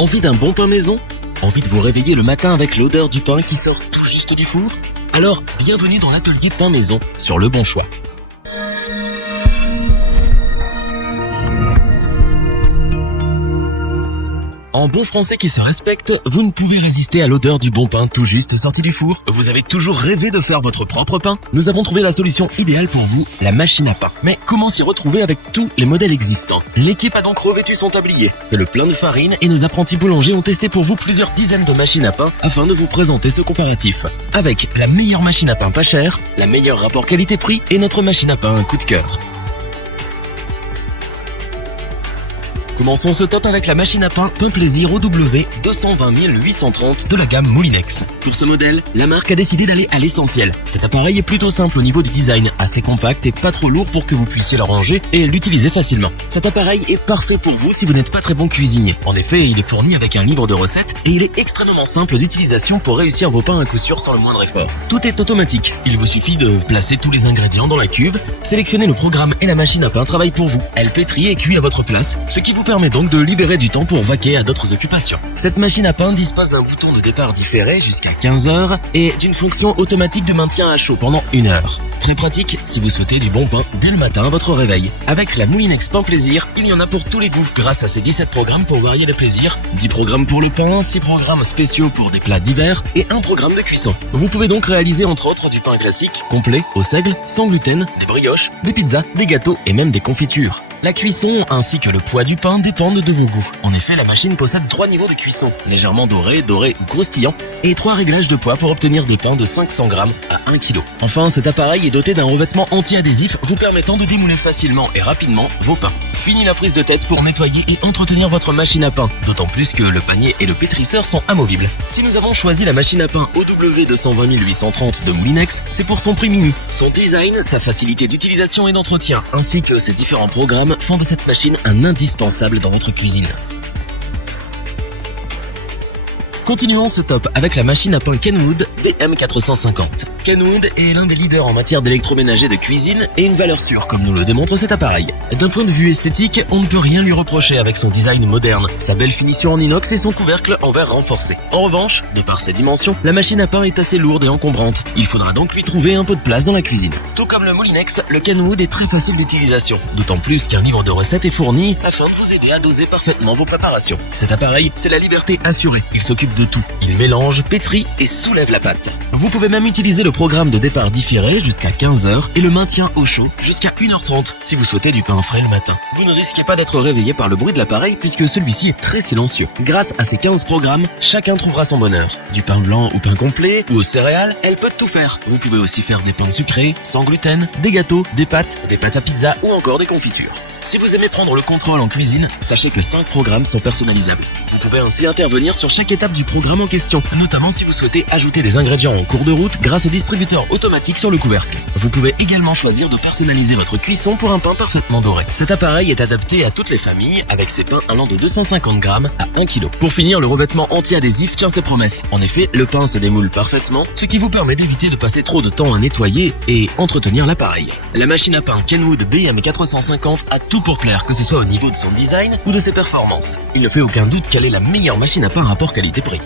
Envie d'un bon pain maison? Envie de vous réveiller le matin avec l'odeur du pain qui sort tout juste du four? Alors, bienvenue dans l'atelier Pain Maison sur Le Bon Choix. En bon français qui se respecte, vous ne pouvez résister à l'odeur du bon pain tout juste sorti du four. Vous avez toujours rêvé de faire votre propre pain? Nous avons trouvé la solution idéale pour vous, la machine à pain. Mais comment s'y retrouver avec tous les modèles existants? L'équipe a donc revêtu son tablier, fait le plein de farine et nos apprentis boulangers ont testé pour vous plusieurs dizaines de machines à pain afin de vous présenter ce comparatif. Avec la meilleure machine à pain pas chère, la meilleure rapport qualité-prix et notre machine à pain un coup de cœur. Commençons ce top avec la machine à pain Pain Plaisir OW 220830 de la gamme Moulinex. Pour ce modèle, la marque a décidé d'aller à l'essentiel. Cet appareil est plutôt simple au niveau du design, assez compact et pas trop lourd pour que vous puissiez le ranger et l'utiliser facilement. Cet appareil est parfait pour vous si vous n'êtes pas très bon cuisinier. En effet, il est fourni avec un livre de recettes et il est extrêmement simple d'utilisation pour réussir vos pains à coup sûr sans le moindre effort. Tout est automatique. Il vous suffit de placer tous les ingrédients dans la cuve, sélectionner le programme et la machine à pain travaille pour vous. Elle pétrit et cuit à votre place, ce qui vous permet donc de libérer du temps pour vaquer à d'autres occupations. Cette machine à pain dispose d'un bouton de départ différé jusqu'à 15 heures et d'une fonction automatique de maintien à chaud pendant 1 heure. Très pratique si vous souhaitez du bon pain dès le matin à votre réveil. Avec la Moulinex Pain Plaisir, il y en a pour tous les goûts grâce à ces 17 programmes pour varier les plaisirs, 10 programmes pour le pain, 6 programmes spéciaux pour des plats divers et 1 programme de cuisson. Vous pouvez donc réaliser entre autres du pain classique, complet, au seigle, sans gluten, des brioches, des pizzas, des gâteaux et même des confitures. La cuisson ainsi que le poids du pain dépendent de vos goûts. En effet, la machine possède 3 niveaux de cuisson, légèrement doré ou croustillant, et 3 réglages de poids pour obtenir des pains de 500 grammes à 1 kg. Enfin, cet appareil est doté d'un revêtement anti-adhésif vous permettant de démouler facilement et rapidement vos pains. Fini la prise de tête pour nettoyer et entretenir votre machine à pain, d'autant plus que le panier et le pétrisseur sont amovibles. Si nous avons choisi la machine à pain OW 220830 de Moulinex, c'est pour son prix mini. Son design, sa facilité d'utilisation et d'entretien, ainsi que ses différents programmes font de cette machine un indispensable dans votre cuisine. Continuons ce top avec la machine à pain Kenwood BM450. Kenwood est l'un des leaders en matière d'électroménager de cuisine et une valeur sûre comme nous le démontre cet appareil. D'un point de vue esthétique, on ne peut rien lui reprocher avec son design moderne, sa belle finition en inox et son couvercle en verre renforcé. En revanche, de par ses dimensions, la machine à pain est assez lourde et encombrante. Il faudra donc lui trouver un peu de place dans la cuisine. Tout comme le Moulinex, le Kenwood est très facile d'utilisation, d'autant plus qu'un livre de recettes est fourni afin de vous aider à doser parfaitement vos préparations. Cet appareil, c'est la liberté assurée. Il s'occupe de tout. Il mélange, pétrit et soulève la pâte. Vous pouvez même utiliser le programme de départ différé jusqu'à 15 heures et le maintien au chaud jusqu'à 1h30 si vous souhaitez du pain frais le matin. Vous ne risquez pas d'être réveillé par le bruit de l'appareil puisque celui-ci est très silencieux. Grâce à ces 15 programmes, chacun trouvera son bonheur. Du pain blanc ou pain complet ou aux céréales, elle peut tout faire. Vous pouvez aussi faire des pains sucrés, sans gluten, des gâteaux, des pâtes à pizza ou encore des confitures. Si vous aimez prendre le contrôle en cuisine, sachez que 5 programmes sont personnalisables. Vous pouvez ainsi intervenir sur chaque étape du programme en question, notamment si vous souhaitez ajouter des ingrédients en cours de route grâce au distributeur automatique sur le couvercle. Vous pouvez également choisir de personnaliser votre cuisson pour un pain parfaitement doré. Cet appareil est adapté à toutes les familles avec ses pains allant de 250 grammes à 1 kg. Pour finir, le revêtement anti-adhésif tient ses promesses. En effet, le pain se démoule parfaitement, ce qui vous permet d'éviter de passer trop de temps à nettoyer et entretenir l'appareil. La machine à pain Kenwood BM450 a tout pour plaire, que ce soit au niveau de son design ou de ses performances. Il ne fait aucun doute qu'elle est la meilleure machine à pain rapport qualité-prix.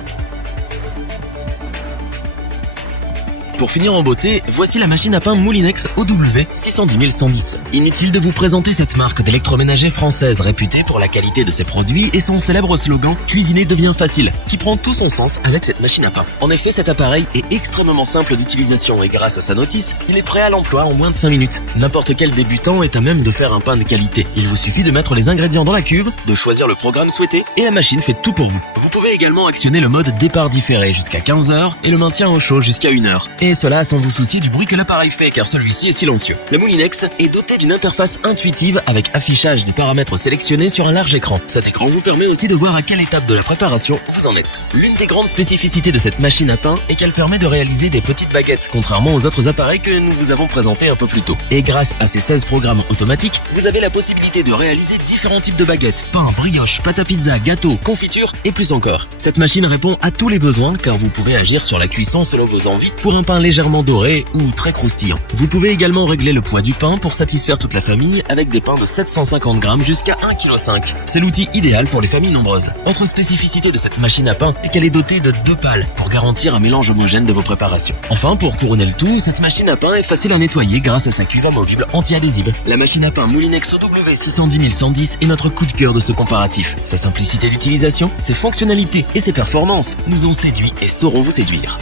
Pour finir en beauté, voici la machine à pain Moulinex OW 610110. Inutile de vous présenter cette marque d'électroménager française réputée pour la qualité de ses produits et son célèbre slogan « Cuisiner devient facile » qui prend tout son sens avec cette machine à pain. En effet, cet appareil est extrêmement simple d'utilisation et grâce à sa notice, il est prêt à l'emploi en moins de 5 minutes. N'importe quel débutant est à même de faire un pain de qualité. Il vous suffit de mettre les ingrédients dans la cuve, de choisir le programme souhaité et la machine fait tout pour vous. Vous pouvez également actionner le mode départ différé jusqu'à 15 heures et le maintien au chaud jusqu'à 1 heure. Et cela sans vous soucier du bruit que l'appareil fait car celui-ci est silencieux. Le Moulinex est doté d'une interface intuitive avec affichage des paramètres sélectionnés sur un large écran. Cet écran vous permet aussi de voir à quelle étape de la préparation vous en êtes. L'une des grandes spécificités de cette machine à pain est qu'elle permet de réaliser des petites baguettes, contrairement aux autres appareils que nous vous avons présentés un peu plus tôt. Et grâce à ces 16 programmes automatiques, vous avez la possibilité de réaliser différents types de baguettes, pain, brioche, pâte à pizza, gâteau, confiture et plus encore. faire. Cette machine répond à tous les besoins car vous pouvez agir sur la cuisson selon vos envies pour un pain légèrement doré ou très croustillant. Vous pouvez également régler le poids du pain pour satisfaire toute la famille avec des pains de 750 grammes jusqu'à 1,5 kg. C'est l'outil idéal pour les familles nombreuses. Autre spécificité de cette machine à pain est qu'elle est dotée de 2 pales pour garantir un mélange homogène de vos préparations. Enfin, pour couronner le tout, cette machine à pain est facile à nettoyer grâce à sa cuve amovible anti-adhésive. La machine à pain Moulinex OW610110 est notre coup de cœur de ce comparatif. Sa simplicité d'utilisation, ses fonctionnalités et ses performances nous ont séduits et sauront vous séduire.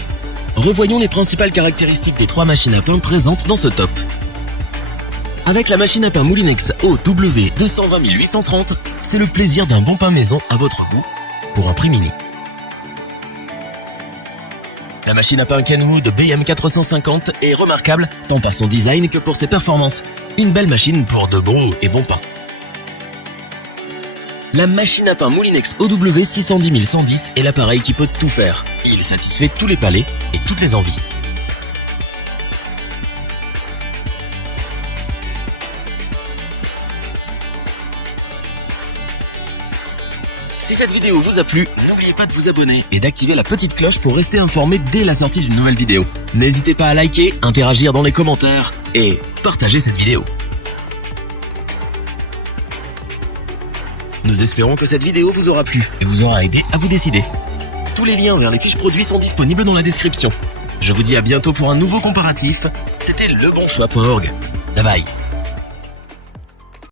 Revoyons les principales caractéristiques des 3 machines à pain présentes dans ce top. Avec la machine à pain Moulinex OW220830, c'est le plaisir d'un bon pain maison à votre goût pour un prix mini. La machine à pain Kenwood BM450 est remarquable tant par son design que pour ses performances. Une belle machine pour de bons et bons pains. La machine à pain Moulinex OW610110 est l'appareil qui peut tout faire. Il satisfait tous les palais et toutes les envies. Si cette vidéo vous a plu, n'oubliez pas de vous abonner et d'activer la petite cloche pour rester informé dès la sortie d'une nouvelle vidéo. N'hésitez pas à liker, interagir dans les commentaires et partager cette vidéo. Nous espérons que cette vidéo vous aura plu et vous aura aidé à vous décider. Tous les liens vers les fiches produits sont disponibles dans la description. Je vous dis à bientôt pour un nouveau comparatif. C'était lebonchoix.org. Bye bye.